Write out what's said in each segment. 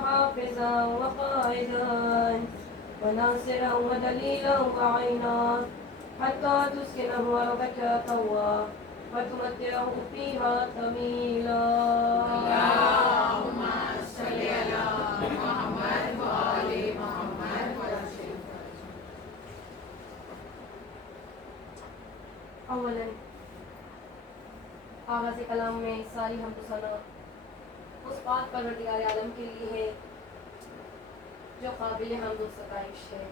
وحافظا وقائدا وناصرا ودليلا وعينا حتى تسكنه أرضك طوعا وتمتعه فيها طويلا. اللهم صل على محمد وآل محمد وسلم. اولاً آغاز کلام میں ساری حمد و ثنا اس پاک پروردگار عالم کے لیے ہے جو قابل حمد و ستائش ہے.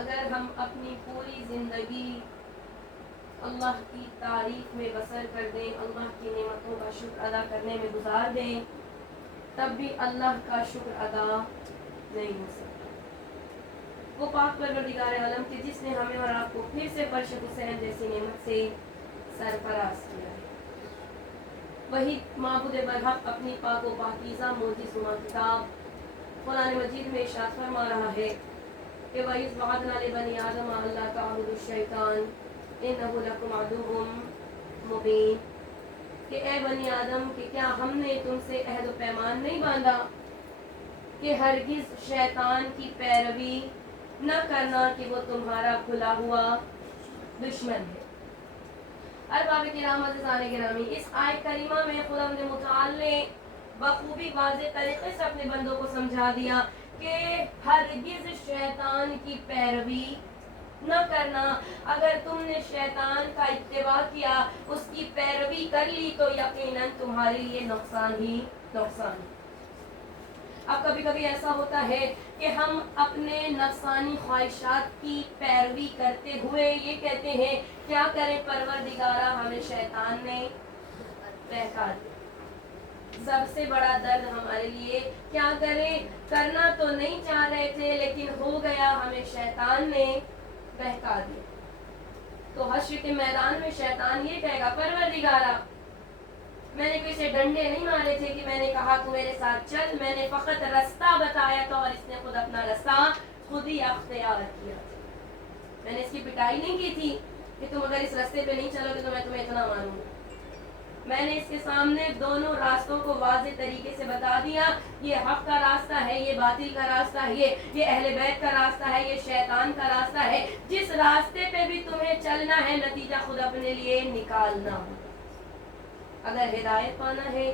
اگر ہم اپنی پوری زندگی اللہ کی تعریف میں بسر کر دیں، اللہ کی نعمتوں کا شکر ادا کرنے میں گزار دیں، تب بھی اللہ کا شکر ادا نہیں ہو سکتا. وہ پاک پروردگار عالم کے جس نے ہمیں اور آپ کو پھر سے فرش حسین جیسی نعمت سے سرفراز کیا ہے، وہی معبود برحق اپنی پاک و پاکیزہ معجز نما کتاب قرآن مجید میں ارشاد فرما رہا ہے کہ وَإِذْ وَعَدْنَا لِبَنِي آدَمَ أَلَّا تَعْبُدُوا الشَّيْطَانَ إِنَّهُ لَكُمْ عَدُوٌّ مُبِينٌ، کہ اے بنی آدم کہ کیا ہم نے تم سے عہد و پیمان نہیں باندھا کہ ہرگز شیطان کی پیروی نہ کرنا کہ وہ تمہارا کھلا ہوا دشمن ہے. ارباب کرام عزیزان گرامی، اس آیت کریمہ میں خداوند متعال نے بخوبی واضح طریقے سے اپنے بندوں کو سمجھا دیا کہ ہرگز شیطان کی پیروی نہ کرنا. اگر تم نے شیطان کا اتباع کیا، اس کی پیروی کر لی، تو یقیناً تمہارے لیے نقصان ہی نقصان ہے. اب کبھی کبھی ایسا ہوتا ہے کہ ہم اپنے نفسانی خواہشات کی پیروی کرتے ہوئے یہ کہتے ہیں کیا کریں پروردگارہ ہمیں شیطان نے بہکا دیا. سب سے بڑا درد ہمارے لیے کیا کریں، کرنا تو نہیں چاہ رہے تھے لیکن ہو گیا، ہمیں شیطان نے بہکا دیا. تو حشر کے میدان میں شیطان یہ کہے گا پروردگارہ میں نے کوئی سے ڈنڈے نہیں مارے تھے کہ میں نے کہا تو میرے ساتھ چل، میں نے فقط رستہ بتایا تھا اور اس نے خود اپنا رستہ خود ہی اختیار کیا. میں نے اس کی پٹائی نہیں کی تھی کہ تم اگر اس رستے پہ نہیں چلو گے تو میں تمہیں اتنا ماروں گا. میں نے اس کے سامنے دونوں راستوں کو واضح طریقے سے بتا دیا، یہ حق کا راستہ ہے، یہ باطل کا راستہ ہے، یہ اہل بیت کا راستہ ہے، یہ شیطان کا راستہ ہے. جس راستے پہ بھی تمہیں چلنا ہے نتیجہ خود اپنے لیے نکالنا ہو. اگر ہدایت پانا ہے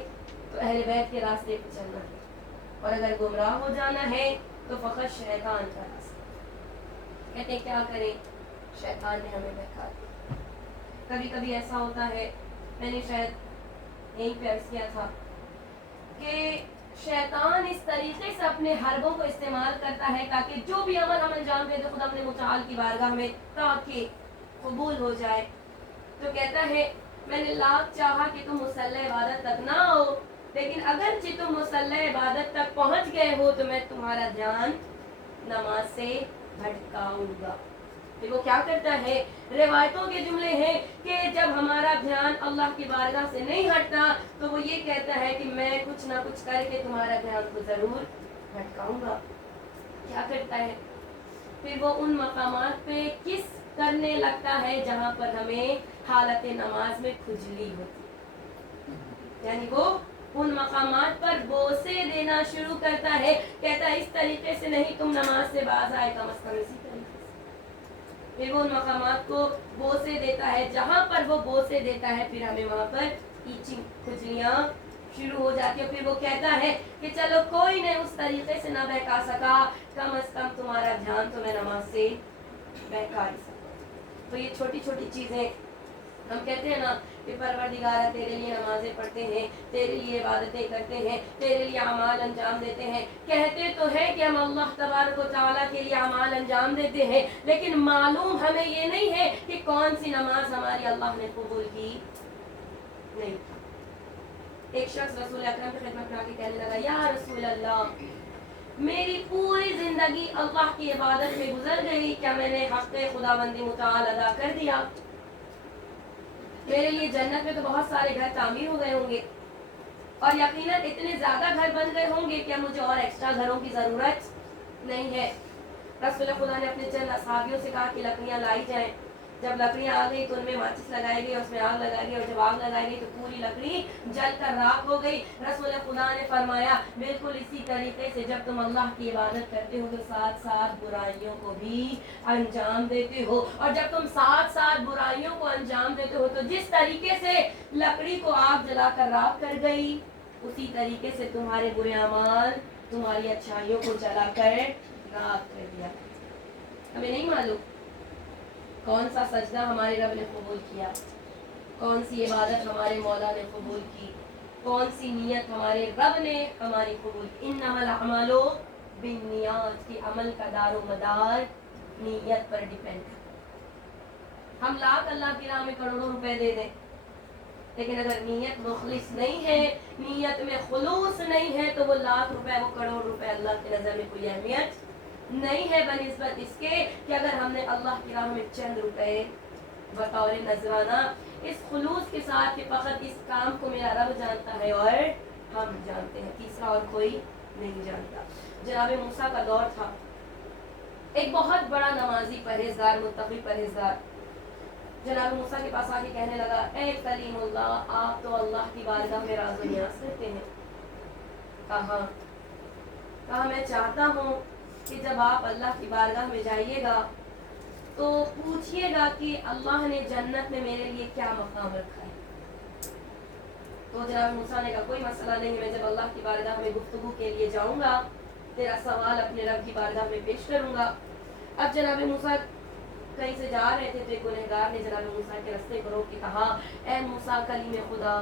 تو اہل بیت کے راستے پہ چلنا ہے، اور اگر گمراہ ہو جانا ہے تو فقط شیطان کا راستہ. کہتے ہیں کیا کریں، شیطان نے ہمیں بہکا دیا. کبھی کبھی ایسا ہوتا ہے، میں نے شاید یہیں پہ عرض کیا تھا کہ شیطان اس طریقے سے اپنے حربوں کو استعمال کرتا ہے تاکہ جو بھی عمل ہم انجام دیں تو خدا اپنے متعال کی بارگاہ میں تاکہ قبول ہو جائے. تو کہتا ہے میں نے لاکھ چاہا کہ تم مصلی عبادت تک نہ آؤ، لیکن اگرچہ تم مصلی عبادت تک پہنچ گئے ہو تو میں تمہارا دھیان نماز سے بھٹکاؤں گا. پھر وہ کیا کرتا ہے، روایتوں کے جملے ہیں کہ جب ہمارا دھیان اللہ کی بارگاہ سے نہیں ہٹتا تو وہ یہ کہتا ہے کہ میں کچھ نہ کچھ کر کے تمہارا دھیان کو ضرور بھٹکاؤں گا. کیا کرتا ہے، پھر وہ ان مقامات پہ کس کرنے لگتا ہے جہاں پر ہمیں حالت نماز میں کھجلی ہوتی، یعنی وہ ان مقامات پر بوسے دینا شروع کرتا ہے. کہتا ہے اس طریقے سے نہیں تم نماز سے باز آئے، کم از کم اسی طریقے سے. پھر وہ ان مقامات کو بوسے دیتا ہے، جہاں پر وہ بوسے دیتا ہے پھر ہمیں وہاں پر ایچنگ کھجلیاں شروع ہو جاتی ہے. پھر وہ کہتا ہے کہ چلو کوئی نہیں اس طریقے سے نہ بہکا سکا، کم از کم تمہارا دھیان تو میں نماز سے بہکا ہی سکتا. تو یہ چھوٹی چھوٹی چیزیں ہم کہتے ہیں نا کہ پروردگارہ تیرے لیے نمازیں پڑھتے ہیں، تیرے لیے عبادتیں کرتے ہیں، تیرے لیے اعمال انجام دیتے ہیں. کہتے تو ہے کہ ہم اللہ تبارک و تعالیٰ کے لیے اعمال انجام دیتے ہیں، لیکن معلوم ہمیں یہ نہیں ہے کہ کون سی نماز ہماری اللہ نے قبول کی نہیں. ایک شخص رسول اکرم کی خدمت میں آ کے کہنے لگا یا رسول اللہ میری پوری زندگی اللہ کی عبادت میں گزر گئی، کیا میں نے حق خداوندی متعال ادا کر دیا؟ میرے لیے جنت میں تو بہت سارے گھر تعمیر ہو گئے ہوں گے اور یقیناً اتنے زیادہ گھر بن گئے ہوں گے کہ مجھے اور ایکسٹرا گھروں کی ضرورت نہیں ہے. رسول خدا نے اپنے چند اصحابیوں سے کہا کہ لکڑیاں لائی جائیں. جب لکڑیاں آ گئی تو ان میں ماچس لگائی گئی، اس میں آگ لگائی گئی، اور جب آگ لگائی گئی تو پوری لکڑی جل کر راکھ ہو گئی۔ رسول خدا نے فرمایا بالکل اسی طریقے سے جب تم اللہ کی عبادت کرتے ہو تو ساتھ ساتھ برائیوں کو بھی انجام دیتے ہو، اور جب تم ساتھ ساتھ برائیوں کو انجام دیتے ہو تو جس طریقے سے لکڑی کو آگ جلا کر راکھ کر گئی، اسی طریقے سے تمہارے برے اعمال تمہاری اچھائیوں کو جلا کر راکھ کر دیا۔ ہمیں نہیں معلوم کون سا سجدہ ہمارے رب نے قبول کیا، کون سی عبادت ہمارے مولا نے قبول کی، کون سی نیت ہمارے رب نے ہماری قبول کی۔ انما الاعمال بالنیات، کی عمل کا دار و مدار نیت پر ڈیپینڈ ہے۔ ہم لاکھ اللہ کی راہ میں کروڑوں روپے دے دیں، لیکن اگر نیت مخلص نہیں ہے، نیت میں خلوص نہیں ہے، تو وہ لاکھ روپے، وہ کروڑ روپے اللہ کی نظر میں کوئی اہمیت نہیں ہے، بنسبت اس کے کہ اگر ہم نے اللہ کی راہ میں چند روپے بطور نذرانہ اس خلوص کے ساتھ کہ فقط اس کام کو میرا رب جانتا ہے اور ہم جانتے ہیں، تیسرا اور کوئی نہیں جانتا۔ جناب موسیٰ کا دور تھا، ایک بہت بڑا نمازی پرہیزگار متقی پرہیزگار جناب موسیٰ کے پاس آگے کہنے لگا، اے کلیم اللہ، آپ تو اللہ کی بارگاہ میں راز و نیاز کرتے ہیں۔ کہا میں چاہتا ہوں کہ جب آپ اللہ کی بارگاہ میں جائیے گا تو پوچھیے گا کہ اللہ نے جنت میں میرے لیے کیا مقام رکھا ہے۔ تو جناب موسیٰ نے کہا کوئی مسئلہ نہیں، میں جب اللہ کی بارگاہ میں گفتگو کے لیے جاؤں گا تیرا سوال اپنے رب کی بارگاہ میں پیش کروں گا۔ اب جناب موسیٰ کہیں سے جا رہے تھے تو ایک گنہگار نے جناب موسیٰ کے راستے کو روک کے کہا، اے موسیٰ کلیم خدا،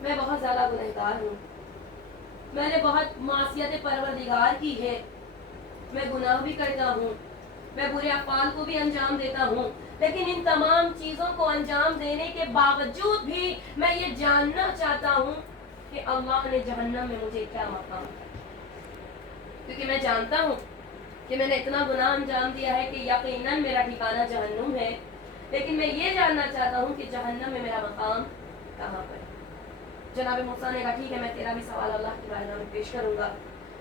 میں بہت زیادہ گنہگار ہوں، میں نے بہت معصیت پروردگار کی ہے، میں گناہ بھی کرتا ہوں، میں برے افعال کو بھی انجام دیتا ہوں، لیکن ان تمام چیزوں کو انجام دینے کے باوجود بھی میں یہ جاننا چاہتا ہوں کہ اللہ نے جہنم میں مجھے کیا مقام ہے، کیونکہ میں جانتا ہوں کہ میں نے اتنا گناہ انجام دیا ہے کہ یقیناً میرا ٹھکانہ جہنم ہے، لیکن میں یہ جاننا چاہتا ہوں کہ جہنم میں میرا مقام کہاں پر ہے۔ جناب موسیٰ نے کہا ٹھیک ہے، میں تیرا بھی سوال اللہ کی بارگاہ میں پیش کروں گا۔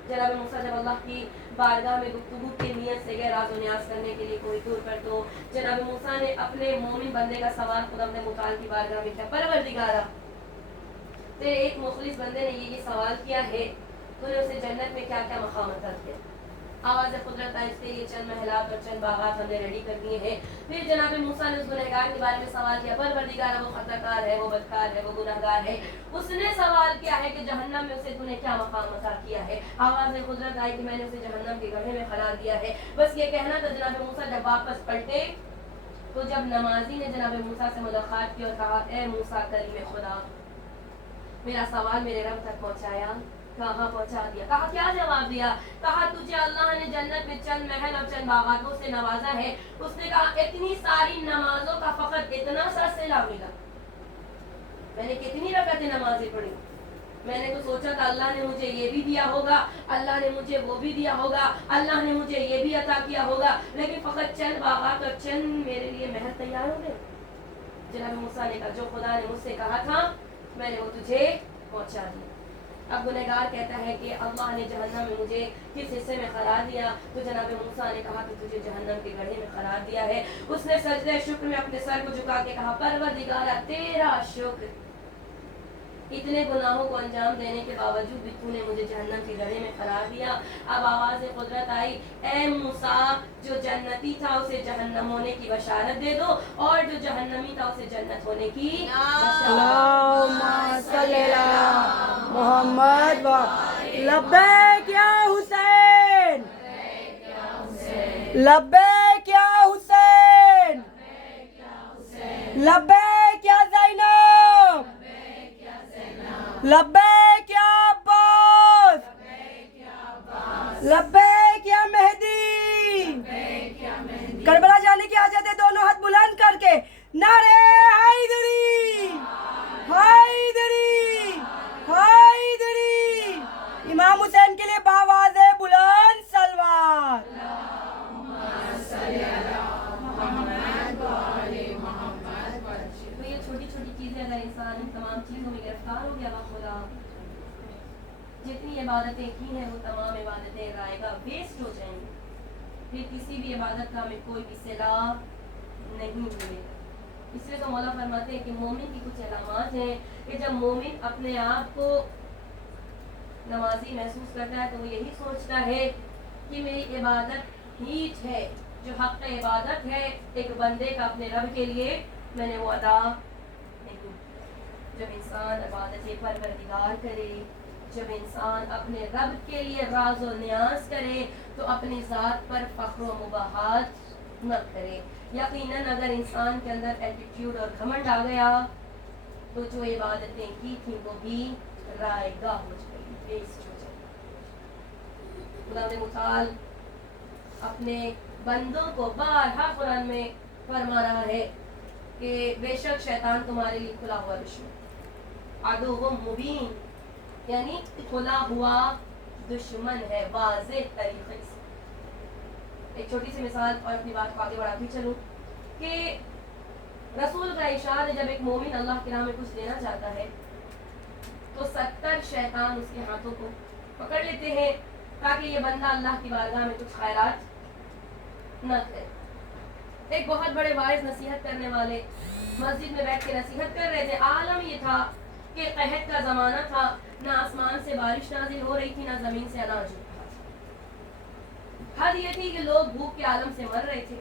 جناب موسیٰ جب اللہ کی بارگاہ میں گفتگو کی نیت سے گئے راز و نیاز کرنے کے لیے کوئی دور پر، تو جناب موسیٰ نے اپنے مومن بندے کا سوال خود اپنے متعال کی بارگاہ میں کیا، پروردگارا، تیرے ایک مخلص بندے نے یہ سوال کیا ہے، تو نے اسے جنت میں کیا کیا مقام عطا کیا۔ آواز قدرت آہستہ کے لیے چند محلات اور چند باغات ہم نے ریڈی کر دیے ہیں۔ پھر جناب موسیٰ نے اس گنہگار کے بارے میں سوال کیا، پروردگار وہ خطا کار ہے، وہ بدکار ہے، وہ گنہگار ہے، اس نے سوال کیا ہے کہ جہنم میں اسے تو نے کیا مقام عطا کیا ہے۔ آواز قدرت آئی کہ میں نے اسے جہنم کے گڑھے میں قرار دیا ہے۔ بس یہ کہنا تھا جناب موسیٰ جب واپس پلٹے تو جب نمازی نے جناب موسیٰ سے ملاقات کی اور کہا، اے موسیٰ کلیم خدا، میرا سوال میرے رب تک پہنچایا؟ کہاں پہنچا دیا۔ کہا کیا جواب دیا؟ کہا تجھے اللہ نے جنت میں چند محل اور چند باغاتوں سے نوازا ہے۔ اس نے کہا اتنی ساری نمازوں کا فقط اتنا سا صلہ ملا، میں نے کتنی رکعتیں نمازیں پڑھی، میں نے تو سوچا تھا اللہ نے مجھے یہ بھی دیا ہوگا، اللہ نے مجھے وہ بھی دیا ہوگا، اللہ نے مجھے یہ بھی عطا کیا ہوگا، لیکن فقط چند باغات اور چند میرے لیے محل تیار ہو گئے۔ جناب موسیٰ نے کہا جو خدا نے مجھ سے کہا تھا میں نے وہ تجھے پہنچا دیا۔ اب گنہگار کہتا ہے کہ اللہ نے جہنم میں مجھے کس حصے میں قرار دیا، تو جناب موسیٰ نے کہا کہ تجھے جہنم کے گڑھے میں قرار دیا ہے۔ اس نے سجدہ شکر میں اپنے سر کو جھکا کے کہا پروردگارا تیرا شکر، اتنے گناہوں کو انجام دینے کے باوجود بھی تو نے مجھے جہنم کے گڑھے میں قرار دیا۔ اب آواز قدرت آئی، اے موسیٰ جو جنتی تھا اسے جہنم ہونے کی بشارت دے دو، اور جو جہنمی تھا اسے جنت ہونے کی بشارت۔ اللہم صلی علی محمد و لبیک یا حسین، لبیک یا حسین، لبیک یا زینب، لبیک یا عباس، لبیک یا مہدی۔ کربلا جانے کی حاجت ہے، دونوں ہاتھ بلند کر کے نعرے حیدری، حیدری، حیدری۔ امام حسین کے لیے باواز بلند سلوات۔ تو یہ چھوٹی چھوٹی چیزیں اگر انسان ان تمام چیزوں میں گرفتار ہو گیا خدا، جتنی عبادتیں کی ہیں وہ تمام عبادتیں رائے گا ویسٹ ہو جائیں گی، پھر کسی بھی عبادت کا ہمیں کوئی بھی صلہ نہیں ملے گا. اس لیے تو مولا فرماتے ہیں کہ مومن کی کچھ علامات ہیں کہ جب مومن اپنے آپ کو نمازی محسوس کرتا ہے تو وہ یہی سوچتا ہے کہ میری عبادت ہیچ ہے، جو حق عبادت ہے ایک بندے کا اپنے رب کے لیے میں نے وہ ادا نہیں کیا. جب انسان عبادت پروردگار کرے، جب انسان اپنے رب کے لیے راز و نیاز کرے تو اپنی ذات پر فخر و مباحات نہ کرے. یقیناً اگر انسان کے اندر ایٹیٹیوڈ اور گھمنڈ آ گیا تو جو عبادتیں کی تھیں وہ بھی رائے گاہ ہو جائے گی، ویسٹ ہو جائے گی. خدا نے متعال اپنے بندوں کو بارہا قرآن میں فرما رہا ہے کہ بے شک شیطان تمہارے لیے کھلا ہوا دشمن، عدو مبین، یعنی کھلا ہوا دشمن ہے واضح طریقے سے. ایک چھوٹی سی مثال اور اپنی بات کو آگے بڑھاتی چلوں کہ رسول کا ارشاد ہے جب ایک مومن اللہ کی راہ میں کچھ دینا چاہتا ہے تو 70 شیطان اس کے ہاتھوں کو پکڑ لیتے ہیں تاکہ یہ بندہ اللہ کی بارگاہ میں کچھ خیرات نہ کرے. ایک بہت بڑے واعظ نصیحت کرنے والے مسجد میں بیٹھ کے نصیحت کر رہے تھے. عالم یہ تھا کہ قحط کا زمانہ تھا، نہ آسمان سے بارش نازل ہو رہی تھی نہ زمین سے اناج اگ رہا تھا. حد یہ تھی کہ لوگ بھوک کے عالم سے مر رہے تھے.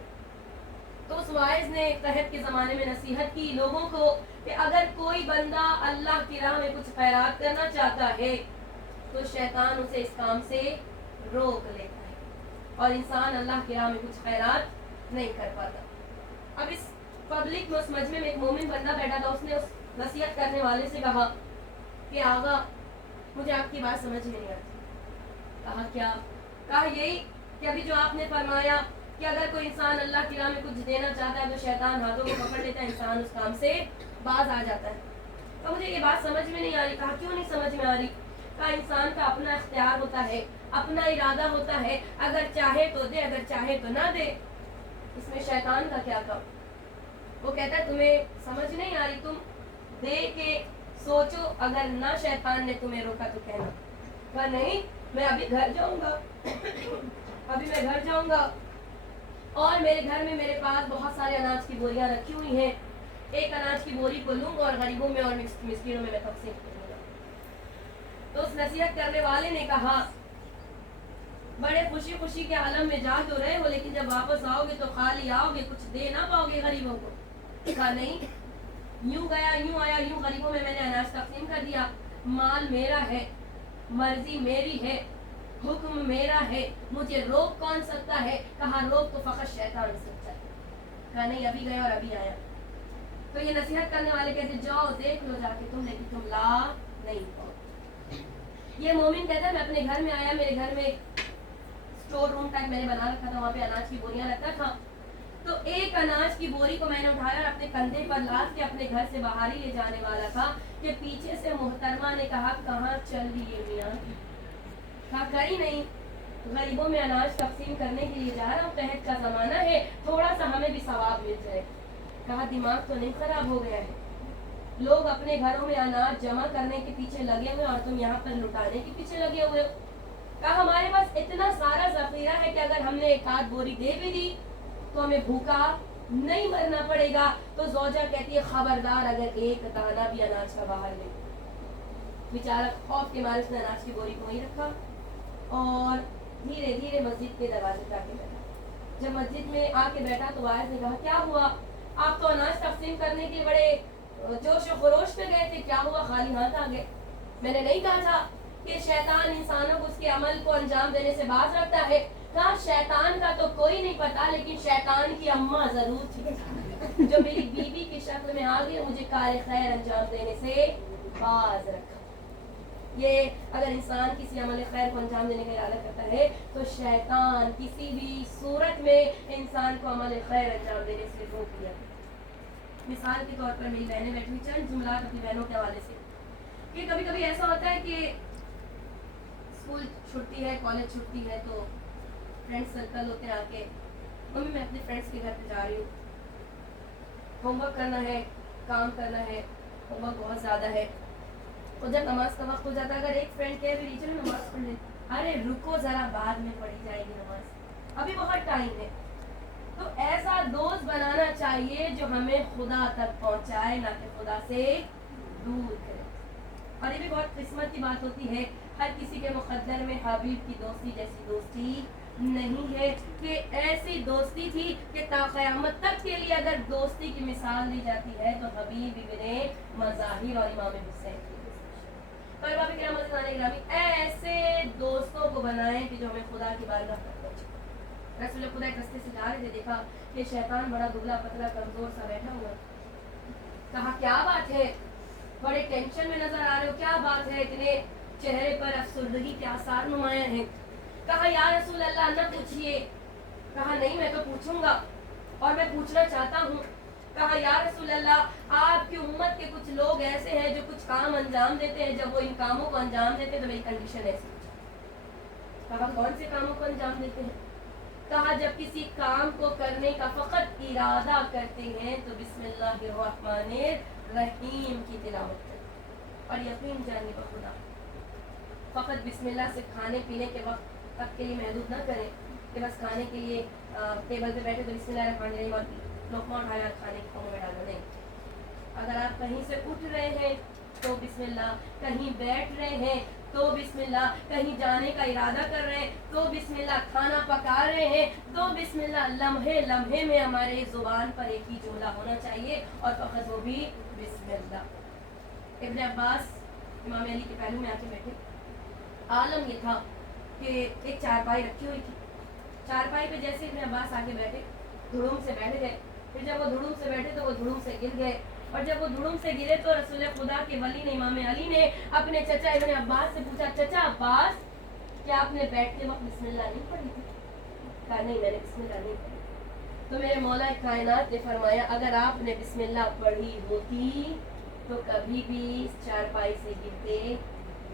تو اس واعظ نے قحط کے زمانے میں نصیحت کی لوگوں کو کہ اگر کوئی بندہ اللہ کی راہ میں کچھ خیرات کرنا چاہتا ہے تو شیطان اسے اس کام سے روک لیتا ہے اور انسان اللہ کی راہ میں کچھ خیرات نہیں کر پاتا. اب اس پبلک میں اس مجمع میں ایک مومن بندہ بیٹھا تھا. اس نے اس نصیحت کرنے والے سے کہا کہ آغا مجھے آپ کی بات سمجھ میں نہیں آتی. کہا کیا؟ کہا یہی کہ ابھی جو آپ نے فرمایا کہ اگر کوئی انسان اللہ کی راہ میں کچھ دینا چاہتا ہے تو شیطان ہاتھوں کو پکڑ لیتا ہے، انسان اس کام سے باز آ جاتا ہے. تو مجھے یہ بات سمجھ میں نہیں آ رہی. کہا کیوں نہیں سمجھ میں آ رہی؟ کہا انسان کا اپنا اختیار ہوتا ہے، اپنا ارادہ ہوتا ہے، اگر چاہے تو دے، اگر چاہے تو نہ دے. اس میں شیطان کا کیا کام؟ وہ کہتا ہے تمہیں سمجھ نہیں آ رہی، تم دے کے سوچو، اگر نہ شیطان نے تمہیں روکا تو کہنا. کہا نہیں میں ابھی گھر جاؤں گا ابھی میں گھر جاؤں گا اور میرے گھر میں میرے پاس بہت سارے اناج کی بوریاں رکھی ہوئی ہیں، ایک اناج کی بوری کو لوں گا اور غریبوں میں اور مسکینوں میں تقسیم کروں گا. تو اس نصیحت کرنے والے نے کہا بڑے خوشی خوشی کے عالم میں جا تو رہے ہو لیکن جب واپس آؤ گے تو خالی آؤ گے، کچھ دے نہ پاؤ گے غریبوں کو. کہا نہیں، یوں گیا یوں آیا، یوں غریبوں میں نے اناج تقسیم کر دیا. مال میرا ہے، مرضی میری ہے، حکم میرا ہے، مجھے روک کون سکتا ہے؟ کہا روک تو فقط شیطان سکتا ہے. کہا نہیں ابھی گیا اور ابھی آیا. تو یہ نصیحت کرنے والے کہتے جاؤ دیکھ لو جا کے تم، لیکن تم لا نہیں پاؤ. یہ مومن کہتا ہے میں اپنے گھر میں آیا، میرے گھر میں اسٹور روم ٹائپ میں نے بنا رکھا تھا، وہاں پہ اناج کی بوریاں رکھا تھا. تو ایک اناج کی بوری کو میں نے اٹھایا اور اپنے کندھے پر لاد کے اپنے گھر سے باہر ہی لے جانے والا تھا کہ پیچھے سے محترمہ نے کہا کہاں چل رہی ہے میاں؟ کہا کہیں نہیں، غریبوں میں اناج تقسیم کرنے کے لیے جا رہا ہوں، قحط کا زمانہ ہے، تھوڑا سا ہمیں بھی ثواب مل جائے. کہا دماغ تو نہیں خراب ہو گیا ہے؟ لوگ اپنے گھروں میں اناج جمع کرنے کے پیچھے لگے ہوئے اور تم یہاں پر لٹانے کے پیچھے لگے ہوئے ہو. کہا ہمارے پاس اتنا سارا ذخیرہ ہے کہ اگر ہم نے ایک آدھ بوری دے بھی دی تو ہمیں بھوکا نہیں مرنا پڑے گا. تو زوجہ کہتی ہے خبردار اگر ایک دانہ بھی اناج کا باہر لے. بیچارہ خوف کے مارے اس نے اناج کی بوری کو وہیں رکھا اور دھیرے دھیرے مسجد کے دروازے پہ آ کے بیٹھا. جب مسجد میں آ کے بیٹھا تو واعظ نے کہا کیا ہوا؟ آپ تو اناج تقسیم کرنے کے بڑے جوش و خروش میں گئے تھے، کیا ہوا خالی ہاتھ آ گئے؟ میں نے نہیں کہا تھا کہ شیطان انسانوں کو اس کے عمل کو انجام دینے سے باز رکھتا ہے؟ کہا شیطان کا تو کوئی نہیں پتا لیکن شیطان کی اماں ضرور تھی جو میری بیوی کی شکل میں آ گئی اور مجھے کار خیر انجام دینے سے باز رکھا. یہ اگر انسان کسی عمل خیر کو انجام دینے کا ارادہ کرتا ہے تو شیطان کسی بھی صورت میں انسان کو عمل خیر انجام دینے سے روک دیا. مثال کے طور پر میری بہنیں بیٹھی، چند جملات اپنی بہنوں کے حوالے سے کہ کبھی کبھی ایسا ہوتا ہے کہ اسکول چھٹی ہے، کالج چھٹی ہے تو فرینڈ سرکل ہوتے ہیں آ کے ممی میں اپنے فرینڈس کے گھر پہ جا رہی ہوں، ہوم ورک کرنا ہے، کام کرنا ہے، ہوم ورک بہت زیادہ ہے. اور جب نماز کا وقت ہو جاتا ہے اگر ایک فرینڈ کہے بھی ٹیچر نماز پڑھ لیں، ارے رکو ذرا بعد میں پڑھی جائے گی نماز، ابھی بہت ٹائم ہے. تو ایسا دوست بنانا چاہیے جو ہمیں خدا تک پہنچائے، نہ کہ خدا سے دور کرے. اور یہ بھی بہت قسمت کی بات ہوتی ہے، ہر کسی کے مقدر میں حبیب کی دوستی جیسی دوستی نہیں ہے. کہ ایسی دوستی تھی کہ تا قیامت تک کے لیے اگر دوستی کی مثال دی جاتی ہے تو حبیب ابن مظاہر اور امام حسین کی دوستی. اور بابی کرام گرامی، ایسے دوستوں کو بنائیں کہ جو ہمیں خدا کی بارگاہ تک پہنچے. رسول خدا ایک رستے سے جا رہے تھے، دیکھا کہ شیطان بڑا دبلا پتلا کمزور سا بیٹھا ہوا. کہا کیا بات ہے، بڑے ٹینشن میں نظر آ رہے ہو، کیا بات ہے، اتنے چہرے پر افسردگی کے آثار نمایاں ہیں. کہا یا رسول اللہ نہ پوچھئے. کہا نہیں میں تو پوچھوں گا اور میں پوچھنا چاہتا ہوں. کہا یا رسول اللہ آپ کی امت کے کچھ لوگ ایسے ہیں جو کچھ کام انجام دیتے ہیں، جب وہ ان کاموں کو انجام دیتے ہیں تو میری کنڈیشن ایسی. کہا کون سے کاموں کو انجام دیتے ہیں؟ کہا جب کسی کام کو کرنے کا فقط ارادہ کرتے ہیں تو بسم اللہ الرحمن الرحیم کی تلاوت کریں. اور یقین جانیے بخدا فقط بسم اللہ سے کھانے پینے کے وقت تک کے لیے محدود نہ کریں کہ بس کھانے کے لیے ٹیبل پہ بیٹھے تو بسم اللہ الرحمن الرحیم اور لقمہ اٹھایا کھانے کے منہ میں ڈالنا. نہیں، اگر آپ کہیں سے اٹھ رہے ہیں تو بسم اللہ، کہیں بیٹھ رہے ہیں تو بسم اللہ، کہیں جانے کا ارادہ کر رہے ہیں تو بسم اللہ، کھانا پکا رہے ہیں تو بسم اللہ. لمحے لمحے میں ہمارے زبان پر ایک ہی جملہ ہونا چاہیے اور فقط وہ بھی بسم اللہ. ابن عباس امام علی کے پہلو میں آ کے بیٹھے. عالم یہ تھا کہ ایک چارپائی رکھی ہوئی تھی. چارپائی پہ جیسے ابن عباس آگے بیٹھے دھڑوم سے بیٹھ گئے. پھر جب وہ دھڑوم سے بیٹھے تو وہ دھڑوم سے گر گئے. اور جب وہ دھڑوم سے گرے تو رسول خدا کے ولی نے امام علی نے اپنے چچا ابن عباس سے پوچھا چچا عباس کیا آپ نے بیٹھتے وقت بسم اللہ نہیں پڑھی تھی؟ کہا نہیں میں نے بسم اللہ نہیں پڑھی. تو میرے مولا کائنات نے فرمایا اگر آپ نے بسم اللہ پڑھی ہوتی تو کبھی بھی چارپائی سے گرتے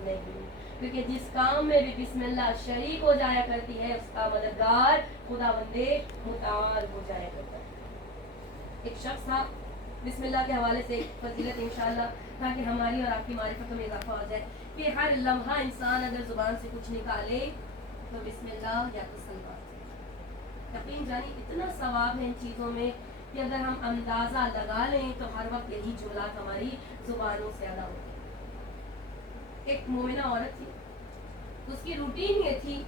نہیں. کیونکہ جس کام میں بھی بسم اللہ شریک ہو جایا کرتی ہے اس کا مددگار خدا بندے متعال ہو جایا کرتا ہے. ایک شخص تھا، بسم اللہ کے حوالے سے فضیلت انشاءاللہ تاکہ ہماری اور آپ کی معرفت میں اضافہ ہو جائے کہ ہر لمحہ انسان اگر زبان سے کچھ نکالے تو بسم اللہ یا تسلیمات. یقین جانی اتنا ثواب ہے ان چیزوں میں کہ اگر ہم اندازہ لگا لیں تو ہر وقت یہی جملات ہماری زبانوں سے ادا ہوتی. ایک مومنہ عورت تھی، اس کی روٹین یہ تھی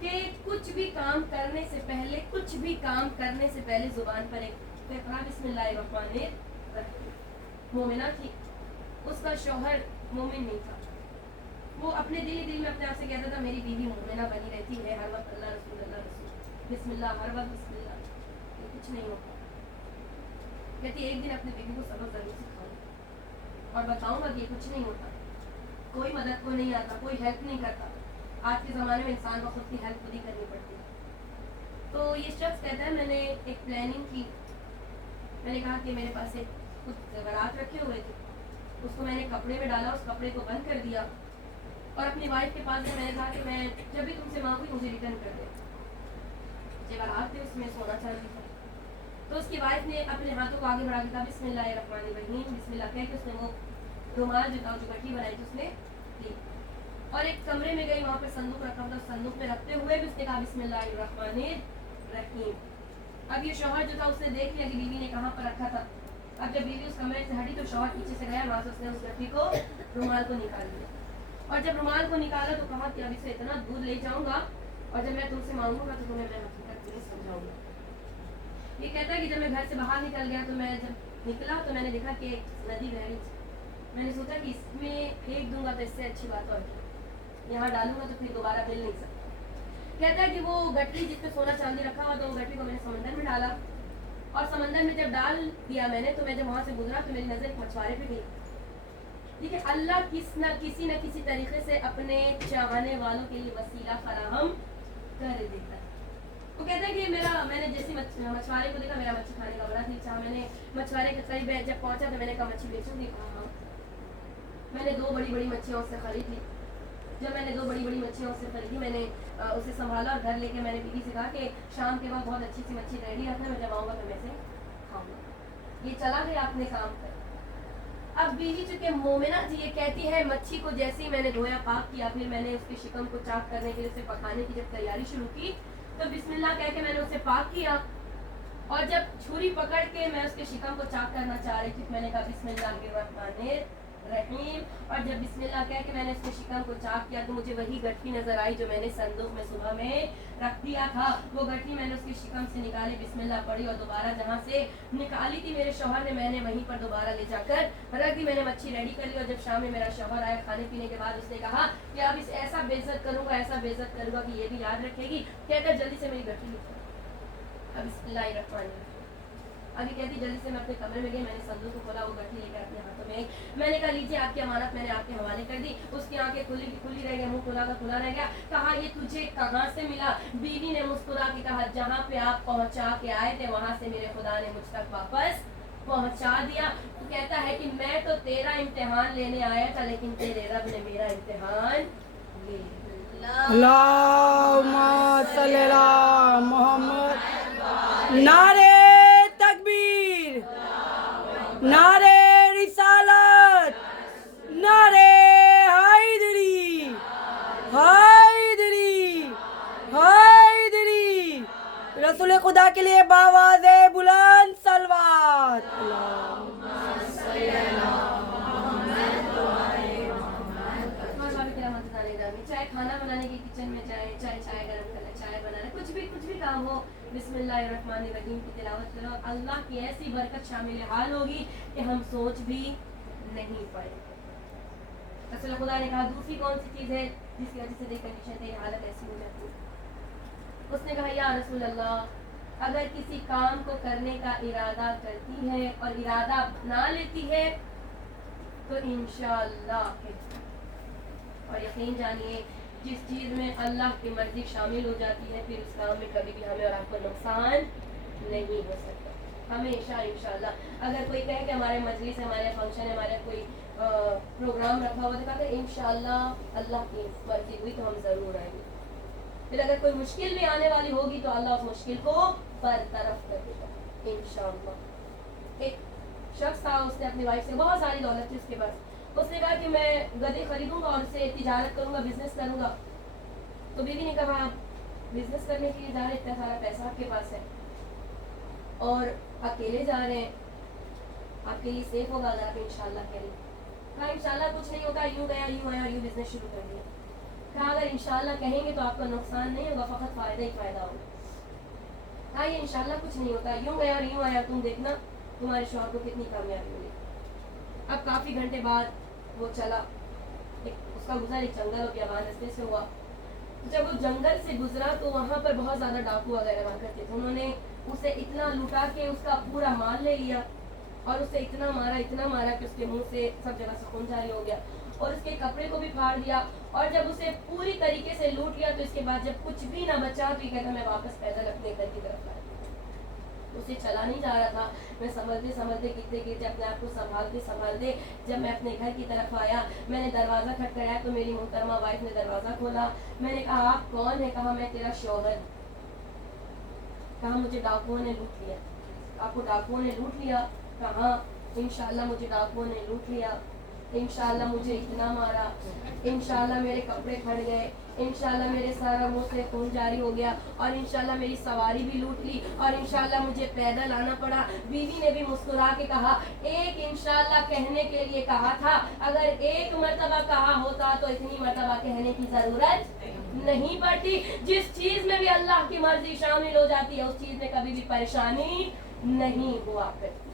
کہ کچھ بھی کام کرنے سے پہلے زبان پر ایک بسم اللہ الرحمن الرحیم. مومنہ تھی، اس کا شوہر مومن نہیں تھا. وہ اپنے دل میں اپنے آپ سے کہتا تھا میری بیوی مومنہ بنی رہتی ہے، ہر وقت اللہ رسول بسم اللہ، ہر وقت بسم اللہ، یہ کچھ نہیں ہوتا. کہتی ایک دن اپنی بیوی کو سبق ضرور سکھاؤں اور بتاؤں گا کہ یہ کچھ نہیں ہوتا، کوئی مدد کو نہیں آتا، کوئی ہیلپ نہیں کرتا. آج کے زمانے میں انسان کو خود کی ہیلپ خود ہی کرنی پڑتی ہے. تو یہ شخص کہتا ہے میں نے ایک پلاننگ کی. میں نے کہا کہ میرے پاس ایک کچھ زیورات رکھے ہوئے تھے، اس کو میں نے کپڑے میں ڈالا، اس کپڑے کو بند کر دیا اور اپنی وائف کے پاس میں نے کہا کہ میں جب بھی تم سے مانگوں مجھے ریٹرن کر دے. زیورات تھے، اس میں سونا چاندی تھا. تو اس کی وائف نے اپنے ہاتھوں کو آگے بڑھا کے کہا بسم اللہ الرحمن الرحیم، بسم اللہ کہہ کے اس نے وہ رومال جو تھا جو گٹھی بنائی تھی اس نے لی اور ایک کمرے میں گئی. وہاں پہ صندوق رکھا تھا، صندوق میں رکھتے ہوئے بھی اس نے کہا بسم اللہ الرحمن الرحیم. اب یہ شوہر جو تھا اس نے دیکھ لیا کہ بیوی نے کہاں پر رکھا تھا. اب جب بیوی اس کمرے سے ہٹی تو شوہر پیچھے سے گیا، وہاں سے اس نے اس گٹھی کو رومال کو نکال لیا. اور جب رومال کو نکالا تو کہا کہ اب اسے اتنا دودھ لے جاؤں گا اور جب میں تم سے مانگوں گا تو تمہیں میں حقیقت نہیں سمجھاؤں گا. یہ کہتا ہے کہ جب میں گھر سے باہر نکل گیا تو میں جب نکلا تو میں نے دیکھا کہ ایک ندی بہ رہی تھی. میں نے سوچا کہ اس میں پھینک دوں گا تو اس سے اچھی بات اور کیا، یہاں ڈالوں گا تو پھر دوبارہ مل نہیں سکتا. کہتا ہے کہ وہ گٹھی جس پہ سونا چاندی رکھا ہوا تو وہ گٹھی کو میں نے سمندر میں ڈالا اور سمندر میں جب ڈال دیا میں نے تو میں جب وہاں سے گزرا تو میری نظر ایک مچھوارے پہ گئی. ٹھیک ہے، اللہ کسی نہ کسی طریقے سے اپنے چاہنے والوں کے لیے وسیلہ فراہم کر دیتا ہے. وہ کہتا ہے کہ میں نے جیسے مچھوارے کو دیکھا میرا مچھلی کھانے کا بڑا دل چاہا. میں نے مچھوارے کے قریب جب پہنچا تو میں نے کہا مچھلی بیچوں گی. ہاں میں نے 2 بڑی مچھلیاں اس سے خرید لی. جب میں نے 2 بڑی مچھلیاں اس سے خریدی میں نے اسے سنبھالا اور گھر لے کے میں نے بیوی سے کہا کہ شام کے بعد بہت اچھی سی مچھلی ریڈی رکھنا، میں جب آؤں گا تو میں سے کھاؤں گا. یہ چلا گیا اپنے کام پر. اب بیوی چونکہ مومنہ تھی یہ کہتی ہے مچھی کو جیسے ہی میں نے دھویا پاک کیا پھر میں نے اس کے شکم کو چاک کرنے کے لیے اسے پکانے کی جب تیاری شروع کی تو بسم اللہ کہہ کے میں نے اسے پاک کیا، اور جب چھری پکڑ کے میں اس کے شکم کو چاک کرنا چاہ رہی تھی میں نے کہا بسم اللہ الرحمن الرحیم، اور جب بسم اللہ کہہ کے میں نے اس کے شکم کو چاک کیا تو مجھے وہی گٹھی نظر آئی جو میں نے صندوق میں صبح میں رکھ دیا تھا، وہ گٹھی میں نے اس کے شکم سے نکالی، بسم اللہ پڑھی اور دوبارہ جہاں سے نکالی تھی میرے شوہر نے، میں نے وہیں پر دوبارہ لے جا کر رکھ دی، میں نے مچھی ریڈی کر لی، اور جب شام میں میرا شوہر آیا کھانے پینے کے بعد اس نے کہا کہ اب اس ایسا بے عزت کروں گا، ایسا بے عزت کروں گا کہ یہ بھی یاد رکھے گی، کہہ کر جلدی سے میری گٹھی لے اب بسم اللہ الرحمن الرحیم ابھی کہتی جلدی سے میں اپنے کمرے میں گئی، میں نے صندوق کو کھولا، وہ گٹھی لے کر اپنے ہاتھوں میں میں نے کہا لیجیے آپ کی امانت میں نے آپ کے حوالے کر دی، اس کی آنکھیں کھلی کی کھلی رہ گئی، منہ کھلا کا کھلا رہ گیا، کہا یہ تجھے کہاں سے ملا؟ بیوی نے مسکرا کے کہا جہاں پہ آپ پہنچا کے آئے تھے وہاں سے میرے خدا نے مجھ تک واپس پہنچا دیا، تو کہتا ہے کہ میں تو تیرا امتحان لینے آیا تھا لیکن تیرے رب نے میرا امتحان لے لیا۔ اللہم صلی علی محمد، نعرہ تکبیر، نعرہ رسالت، نعرہ حیدری، حیدری، حیدری، رسول خدا کے لیے باواز بلند صلوات۔ چاہے کھانا بنانے کی کچن میں جائیں، چاہے چائے گرم کرنا، چائے بنانا، کچھ بھی کام ہو، بسم اللہ الرحمن الرحیم کی تلاوت کرو، اللہ کی ایسی برکت شامل حال ہوگی کہ ہم سوچ بھی نہیں پائیں گے۔ رسول خدا نے کہا دوسری کون سی چیز ہے جس کی وجہ سے دیکھ کنڈیشن تیری حالت ایسی ہو جاتی ہے؟ اس نے کہا یا رسول اللہ اگر کسی کام کو کرنے کا ارادہ کرتی ہے اور ارادہ بنا لیتی ہے تو انشاءاللہ اور یقین جانیے جس چیز میں اللہ کی مرضی شامل ہو جاتی ہے پھر اس کام میں کبھی بھی ہمیں اور آپ کو نقصان نہیں ہو سکتا، ہمیشہ انشاءاللہ۔ اگر کوئی کہے کہ ہمارے مجلس ہے، ہمارے فنکشن ہے، ہمارے کوئی پروگرام رکھا ہوا تو کہتے ہیں انشاءاللہ اللہ کی مرضی ہوئی تو ہم ضرور آئیں گے، پھر اگر کوئی مشکل بھی آنے والی ہوگی تو اللہ اس مشکل کو برطرف کر دے گا انشاءاللہ۔ ایک شخص تھا، اس نے اپنی وائف سے بہت ساری دولت تھی اس کے پاس، اس نے کہا کہ میں گدے خریدوں گا اور اس سے تجارت کروں گا، بزنس کروں گا، تو بیوی نے کہا آپ بزنس کرنے کے لیے جا رہے اتنا سارا پیسہ آپ کے پاس ہے اور اکیلے جا رہے ہیں، آپ کے لیے سیف ہوگا اگر آپ انشاءاللہ کہیں؟ کہا انشاءاللہ کچھ نہیں ہوگا، یوں گیا یوں آیا اور یوں بزنس شروع کر دیا۔ کہا اگر انشاءاللہ کہیں گے تو آپ کا نقصان نہیں ہوگا، فقط فائدہ ہی فائدہ ہوگا۔ کہا یہ انشاءاللہ کچھ نہیں ہوتا، یوں گیا اور یوں آیا، تم دیکھنا تمہارے شوہر کو کتنی کامیابی ہوگی۔ اب کافی گھنٹے بعد وہ چلا، اس کا گزر ایک جنگل اور بیابان رستے سے ہوا، جب وہ جنگل سے گزرا تو وہاں پر بہت زیادہ ڈاکو وغیرہ ہوا کرتے تھے، انہوں نے اسے اتنا لوٹا کہ اس کا پورا مال لے لیا اور اسے اتنا مارا کہ اس کے منہ سے سب جگہ سے خون جاری ہو گیا اور اس کے کپڑے کو بھی پھاڑ دیا، اور جب اسے پوری طریقے سے لوٹ لیا تو اس کے بعد جب کچھ بھی نہ بچا تو یہ کہتا میں واپس پیدل اپنے گھر کی طرف آیا، اسے چلا نہیں جا رہا تھا، میں سنبھلتے گرتے اپنے آپ کو سنبھالتے جب میں اپنے گھر کی طرف آیا میں نے دروازہ کھٹکھٹایا تو میری محترمہ وائف نے دروازہ کھولا، میں نے کہا آپ کون ہے؟ کہا میں تیرا شوہر۔ کہا مجھے ڈاکوؤں نے لوٹ لیا۔ آپ کو ڈاکوؤں نے لوٹ لیا؟ کہا انشاءاللہ مجھے ڈاکوؤں نے لوٹ لیا، انشاءاللہ مجھے اتنا مارا، انشاءاللہ میرے کپڑے پھٹ گئے، انشاءاللہ میرے سارا منہ سے خون جاری ہو گیا، اور انشاءاللہ میری سواری بھی لوٹ لی، اور انشاءاللہ مجھے پیدل آنا پڑا۔ بیوی نے بھی مسکرا کے کہا ایک انشاءاللہ کہنے کے لیے کہا تھا، اگر ایک مرتبہ کہا ہوتا تو اتنی مرتبہ کہنے کی ضرورت نہیں پڑتی۔ جس چیز میں بھی اللہ کی مرضی شامل ہو جاتی ہے اس چیز میں کبھی بھی پریشانی نہیں ہوا کرتی۔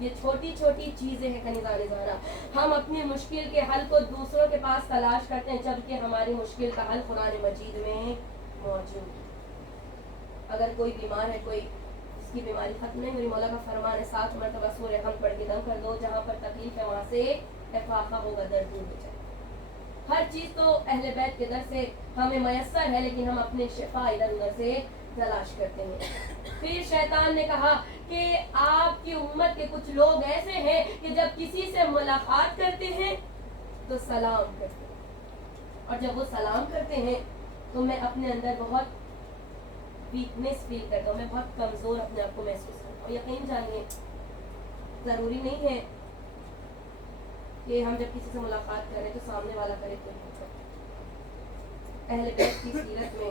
یہ چھوٹی چھوٹی چیزیں ہیں کنیزان زہرا، ہم اپنی مشکل کے حل کو دوسروں کے پاس تلاش کرتے ہیں جبکہ ہماری مشکل کا حل قرآن مجید میں موجود ہے۔ اگر کوئی بیمار ہے، کوئی اس کی بیماری ختم نہیں ہوئی، مولا کا فرمان ہے 7 مرتبہ سورہ حمد پڑھ کے دم کر دو، جہاں پر تکلیف ہے وہاں سے افاقہ ہوگا، درد دور ہو جائے۔ ہر چیز تو اہل بیت کے در سے ہمیں میسر ہے لیکن ہم اپنے شفا ادھر ادھر سے تلاش کرتے ہیں۔ پھر شیطان نے کہا کہ آپ کی امت کے کچھ لوگ ایسے ہیں کہ جب کسی سے ملاقات کرتے ہیں تو سلام کرتے ہیں، اور جب وہ سلام کرتے ہیں تو میں اپنے اندر بہت ویکنیس فیل کرتا ہوں، میں بہت کمزور اپنے آپ کو محسوس کرتا ہوں۔ یقین جانیے ضروری نہیں ہے کہ ہم جب کسی سے ملاقات کریں تو سامنے والا کرے تو اہل بیت کی سیرت میں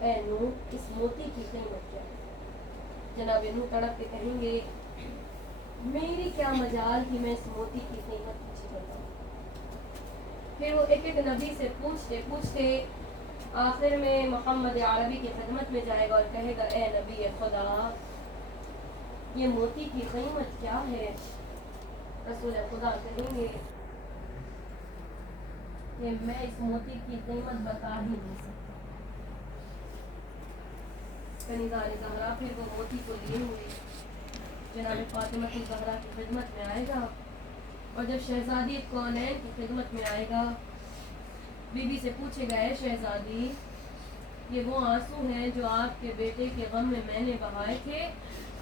اے نو اس موتی کی قیمت کیا ہے؟ جناب نو تڑپ کے کہیں گے میری کیا مجال کہ میں اس موتی کی قیمت پیچھے بتاؤں. پھر وہ ایک ایک نبی سے پوچھتے پوچھتے آخر میں محمد عربی کی خدمت میں جائے گا اور کہے گا اے نبی خدا یہ موتی کی قیمت کیا ہے؟ رسول خدا کہیں گے کہ میں اس موتی کی قیمت بتا ہی نہیں سکتا. کنیزہ زہرا پھر وہ موتی کو لیے ہوئے جناب فاطمہ الزہرا کی خدمت میں آئے گا اور جب شہزادی کونین کی خدمت میں آئے گا بی بی سے پوچھے گا اے شہزادی یہ وہ آنسو ہیں جو آپ کے بیٹے کے غم میں نے بہائے تھے.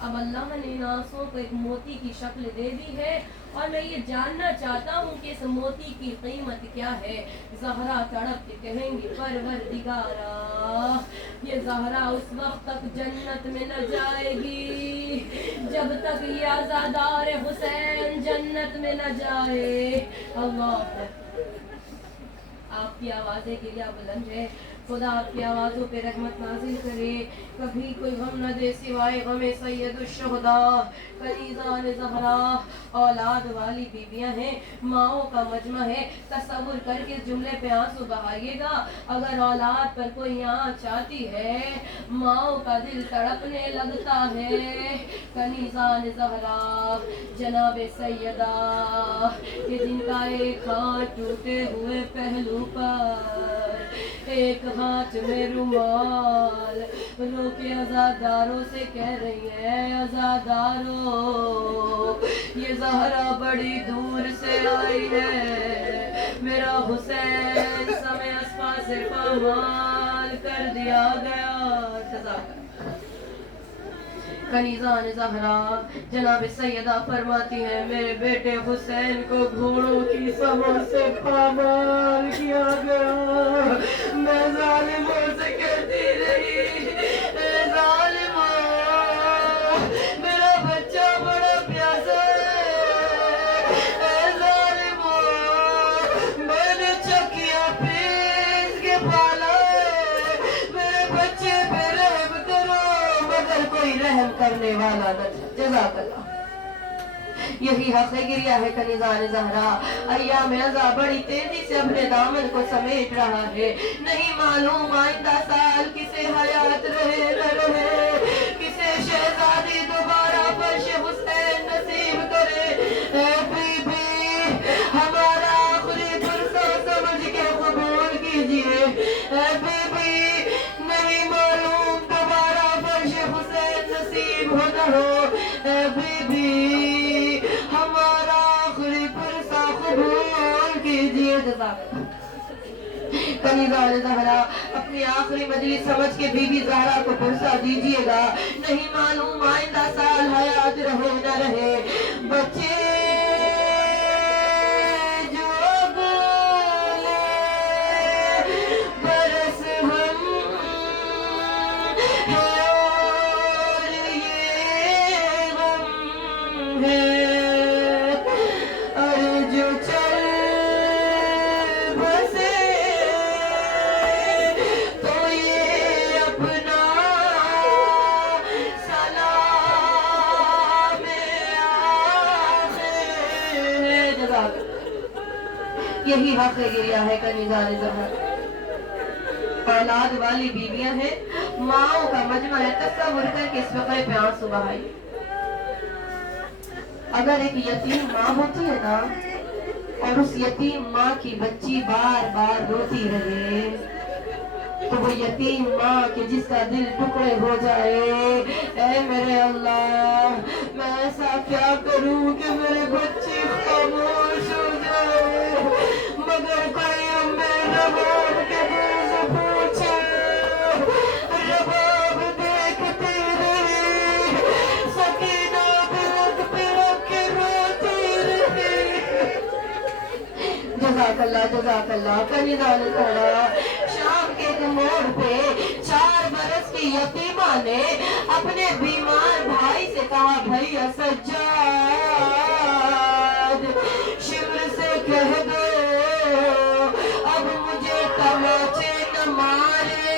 اب اللہ نے ان آنسوؤں کو ایک موتی کی شکل دے دی ہے اور میں یہ جاننا چاہتا ہوں کہ اس موتی کی قیمت کیا ہے. زہرا تڑپ کے کہیں گی پروردگارا یہ زہرا اس وقت تک جنت میں نہ جائے گی جب تک یہ عزادار حسین جنت میں نہ جائے. اللہ آپ کی آوازیں گریا بلند ہے. خدا آپ کی آوازوں پہ رحمت نازل کرے. کبھی کوئی غم نہ دے سوائے غم سید الشہداء. کنیزان زہرا اولاد والی بیویاں ہیں, ماؤں کا مجمع ہے. تصور کر کے جملے پہ آنسو بہائیے گا. اگر اولاد پر کوئی آنچ آتی ہے ماؤں کا دل تڑپنے لگتا ہے. کنیزان زہرا جناب سیدہ کہ جن کا ایک ہاتھ ٹوٹے ہوئے پہلو پر ایک ہاتھ میں رومال رو کے عزاداروں سے کہہ رہی ہے عزاداروں یہ زہرا بڑی دور سے آئی ہے. میرا حسین سمے اسفا سے پامال کر دیا گیا. کنیزان زہرا جناب سیدہ فرماتی ہیں میرے بیٹے حسین کو گھوڑوں کی سما سے پامال کیا گیا. میں ظالموں سے کہتی رہی اے ظالموں میرا بچہ بڑا پیاسا ہے. اے ظالموں میں نے چکیاں پیس کے پالا ہے. میرے بچے پہ رحم کرو مگر کوئی رحم کرنے والا نہ. جزاک اللہ. یہی حق گریا ہے کنیزان زہرا. ایام عزا بڑی تیزی سے اپنے دامن کو سمیٹ رہا ہے. نہیں معلوم آئندہ سال کسے حیات رہے نہ رہے, کسے شہزادی دوبارہ فرش حسین نصیب کرے. اے بی بی ہمارا آخری فرصہ سمجھ کے قبول کیجئے. اے بی بی نہیں معلوم دوبارہ فرش حسین نصیب ہو نہ ہو. اے بی بی ہمارا آخری فرصہ قبول کیجئے. کنیزان زہرا اپنی آخری مجلس سمجھ کے بی بی زہرا کو فرصہ دیجئے گا. نہیں معلوم آئندہ سال حیات رہے نہ رہے. بچے جو بولے برس ہم ہے اور یہ غم ہے اور جو چل بسے تو یہ اپنا سلام آخر. یہی حق گریا ہے کنیزان زہرا. اولاد والی بیویاں ہیں, ماؤں کا مجمع ہے. تصور کر کے اس فقرے پہ آنسو بہائیے. اگر ایک یتیم ماں ہوتی ہے نا اور اس یتیم ماں کی بچی بار بار روتی رہے تو وہ یتیم ماں کہ جس کا دل ٹکڑے ہو جائے. اے میرے اللہ میں ایسا کیا کروں کہ میرے بچے خاموش ہو جائے. مگر کوئی ہمیں رباب کے دل سے پوچھے. رباب دیکھتی رہی, سکینہ پلک پہ رکھ کے روتی رہی. جزاک اللہ جزاک اللہ. کنیزان زہرا شام کے موڑ پہ 4 برس کی یتیمہ نے اپنے بیمار بھائی سے کہا بھیا سجاد شمر سے کہہ دو اب مجھے تماچے نہ مارے.